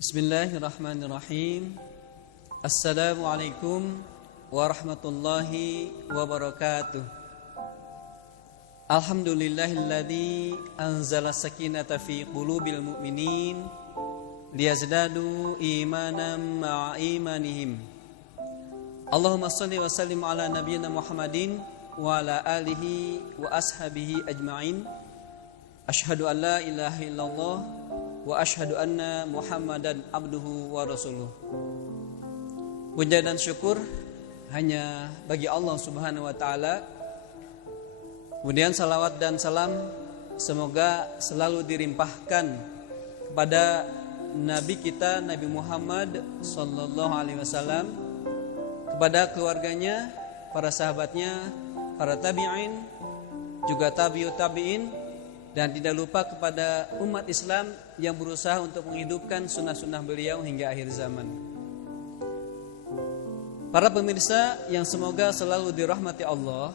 Bismillahirrahmanirrahim. Assalamualaikum warahmatullahi wabarakatuh. Alhamdulillahilladzi anzala sakinata fi qulubil mu'minin liyazdadu imanan ma'a imanihim. Allahumma shalli wa sallim ala nabiyyina Muhammadin wa ala alihi wa ashabihi ajma'in. Asyhadu an la ilaha illallah wa asyhadu anna Muhammadan abduhu wa rasuluh. Puja dan syukur hanya bagi Allah Subhanahu wa taala. Kemudian salawat dan salam semoga selalu dilimpahkan kepada Nabi kita Nabi Muhammad sallallahu alaihi wasallam, kepada keluarganya, para sahabatnya, para tabi'in, juga tabi'ut tabi'in, dan tidak lupa kepada umat Islam yang berusaha untuk menghidupkan sunnah-sunnah beliau hingga akhir zaman. Para pemirsa yang semoga selalu dirahmati Allah,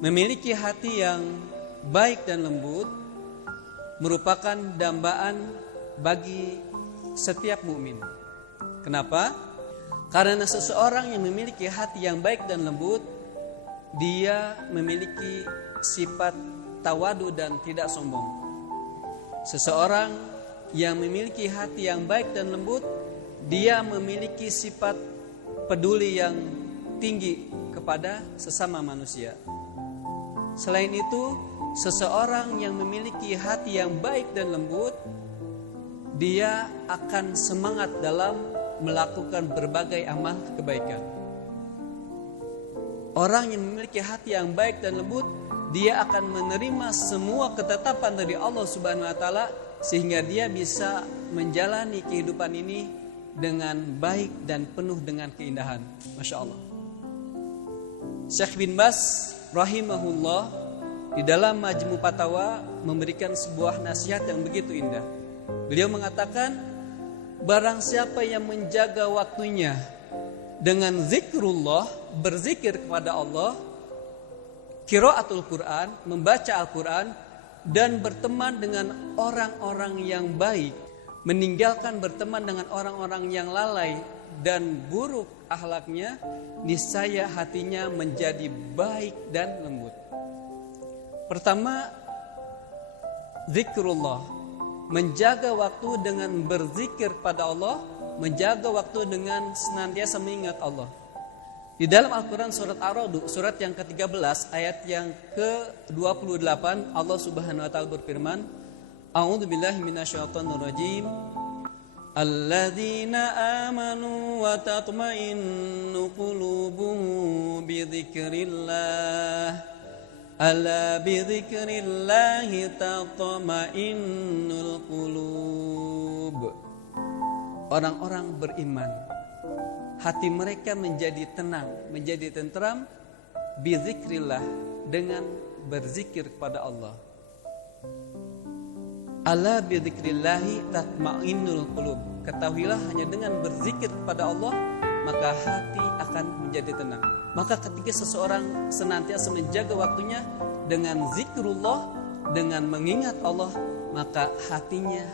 memiliki hati yang baik dan lembut merupakan dambaan bagi setiap mukmin. Kenapa? Karena seseorang yang memiliki hati yang baik dan lembut, dia memiliki sifat tawadu dan tidak sombong. Seseorang yang memiliki hati yang baik dan lembut, dia memiliki sifat peduli yang tinggi kepada sesama manusia. Selain itu, seseorang yang memiliki hati yang baik dan lembut, dia akan semangat dalam melakukan berbagai amal kebaikan. Orang yang memiliki hati yang baik dan lembut, dia akan menerima semua ketetapan dari Allah Subhanahu wa taala sehingga dia bisa menjalani kehidupan ini dengan baik dan penuh dengan keindahan. Masya Allah. Syekh bin Baz rahimahullah di dalam Majmu' Fatawa memberikan sebuah nasihat yang begitu indah. Beliau mengatakan, barang siapa yang menjaga waktunya dengan zikrullah, berzikir kepada Allah, qiraatul Quran, membaca Al-Quran, dan berteman dengan orang-orang yang baik, meninggalkan berteman dengan orang-orang yang lalai dan buruk akhlaknya, niscaya hatinya menjadi baik dan lembut. Pertama, zikrullah, menjaga waktu dengan berzikir pada Allah, menjaga waktu dengan senantiasa mengingat Allah. Di dalam Al-Quran surat Ar-Ra'd, surat yang ke-13 ayat yang ke-28, Allah Subhanahu wa taala berfirman, A'udzubillahi minasyaitonirrajim. Alladzina amanu wa tatma'innu qulubuhum bidzikrillah. Ala bidzikrillah tatma'innul qulub. Orang-orang beriman, hati mereka menjadi tenang, menjadi tentram bizikrillah, dengan berzikir kepada Allah. Ala bizikrillahi tatma'innul qulub. Ketahuilah hanya dengan berzikir kepada Allah maka hati akan menjadi tenang. Maka ketika seseorang senantiasa menjaga waktunya dengan zikrullah, dengan mengingat Allah, maka hatinya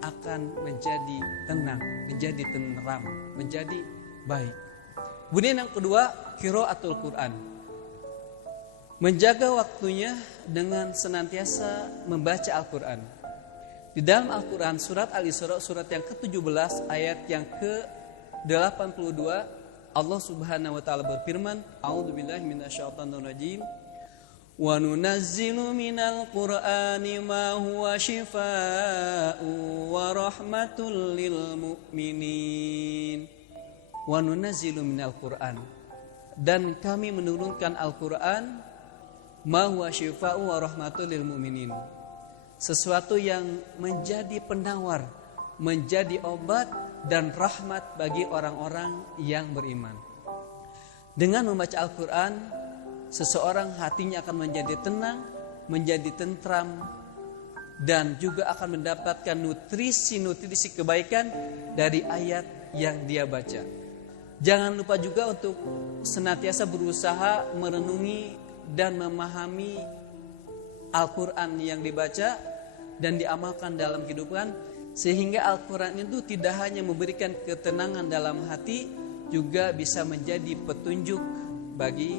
akan menjadi tenang, menjadi tenteram, menjadi baik. Kemudian yang kedua, qiraatul Quran. Menjaga waktunya dengan senantiasa membaca Al-Quran. Di dalam Al-Quran surat Al-Isra surat yang ke-17 ayat yang ke-82, Allah Subhanahu wa taala berfirman, A'udzubillahi minasyaitonirrajim. Wa nunazzilu minal Qur'ani ma huwa syifaa'un wa rahmatul lil mu'minin. Wa nunazzilu minal Qur'an, dan kami menurunkan Al-Quran, ma huwa syifaa'un wa rahmatul lil mu'minin, sesuatu yang menjadi penawar, menjadi obat dan rahmat bagi orang-orang yang beriman. Dengan membaca Al-Quran, seseorang hatinya akan menjadi tenang, menjadi tentram, dan juga akan mendapatkan nutrisi kebaikan dari ayat yang dia baca. Jangan lupa juga untuk senantiasa berusaha merenungi dan memahami Al-Quran yang dibaca dan diamalkan dalam kehidupan, Sehingga Al-Quran itu tidak hanya memberikan ketenangan dalam hati, juga bisa menjadi petunjuk bagi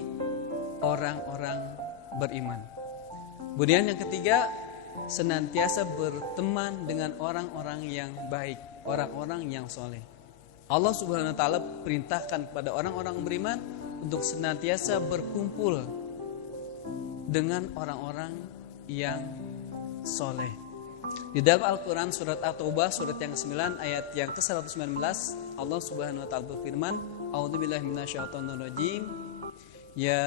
orang-orang beriman. Kemudian yang ketiga, senantiasa berteman dengan orang-orang yang baik, orang-orang yang soleh. Allah Subhanahu wa Ta'ala perintahkan kepada orang-orang beriman untuk senantiasa berkumpul dengan orang-orang yang soleh. Di dalam Al-Quran surat At-Taubah surat yang ke-9 ayat yang ke-119, Allah Subhanahu wa Ta'ala berfirman, A'udzubillahi minasyaitonirrajim. Ya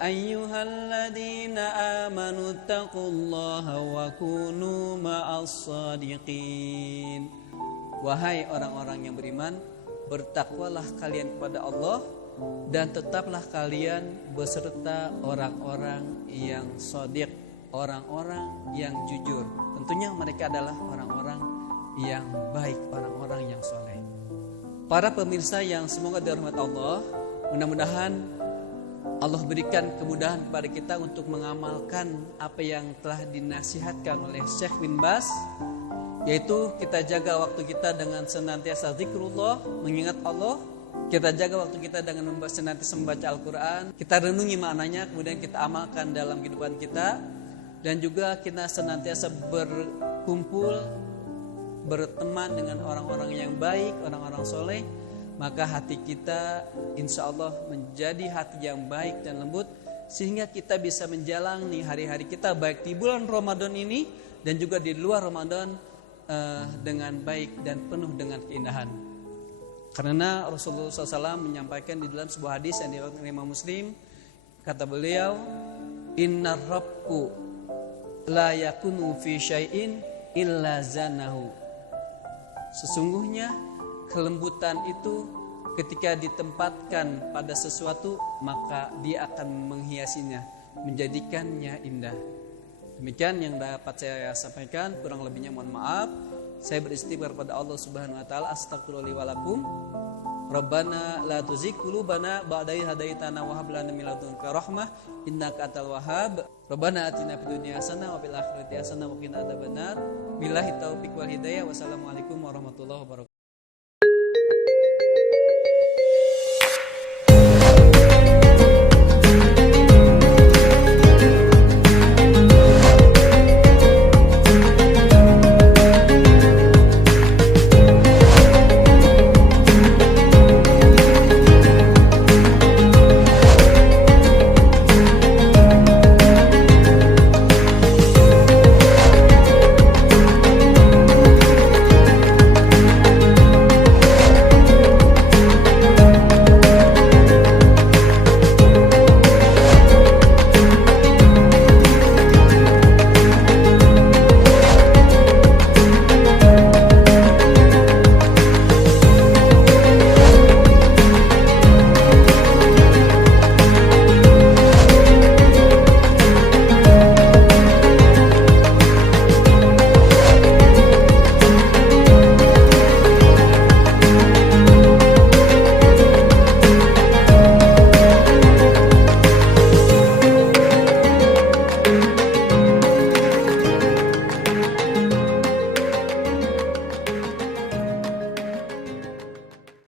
ayyuhalladzina amanu taqullaha wa kunu ma'as shadiqin. Wahai orang-orang yang beriman, bertakwalah kalian kepada Allah dan tetaplah kalian beserta orang-orang yang shadiq, orang-orang yang jujur. Tentunya mereka adalah orang-orang yang baik, orang-orang yang soleh. Para pemirsa yang semoga dirahmati Allah, mudah-mudahan Allah berikan kemudahan kepada kita untuk mengamalkan apa yang telah dinasihatkan oleh Syekh bin Baz, yaitu kita jaga waktu kita dengan senantiasa zikrullah, mengingat Allah. Kita jaga waktu kita dengan senantiasa membaca Al-Quran, kita renungi maknanya, kemudian kita amalkan dalam kehidupan kita. Dan juga kita senantiasa berkumpul, berteman dengan orang-orang yang baik, orang-orang soleh. Maka hati kita insya Allah menjadi hati yang baik dan lembut, sehingga kita bisa menjalani hari-hari kita baik di bulan Ramadan ini dan juga di luar Ramadan dengan baik dan penuh dengan keindahan. Karena Rasulullah SAW menyampaikan di dalam sebuah hadis yang diriwayatkan oleh Imam Muslim, kata beliau, Inna Rabbu la yakunu fi syai'in illa zanahu. Sesungguhnya kelembutan itu ketika ditempatkan pada sesuatu, maka dia akan menghiasinya, menjadikannya indah. Demikian yang dapat saya sampaikan, kurang lebihnya mohon maaf. Saya beristighfar kepada Allah Subhanahu wa Ta'ala. Astagfirullah wa lakum. Rabbana la tuzigh qulubana ba'da idh hadaitana wa hab lana min ladunka rahmah innaka antal wahhab. Rabbana atina fid dunya hasanah wa fil akhirati hasanah wa qina adzabannar. Billahi taufiq wal hidayah. Wassalamualaikum warahmatullahi wabarakatuh.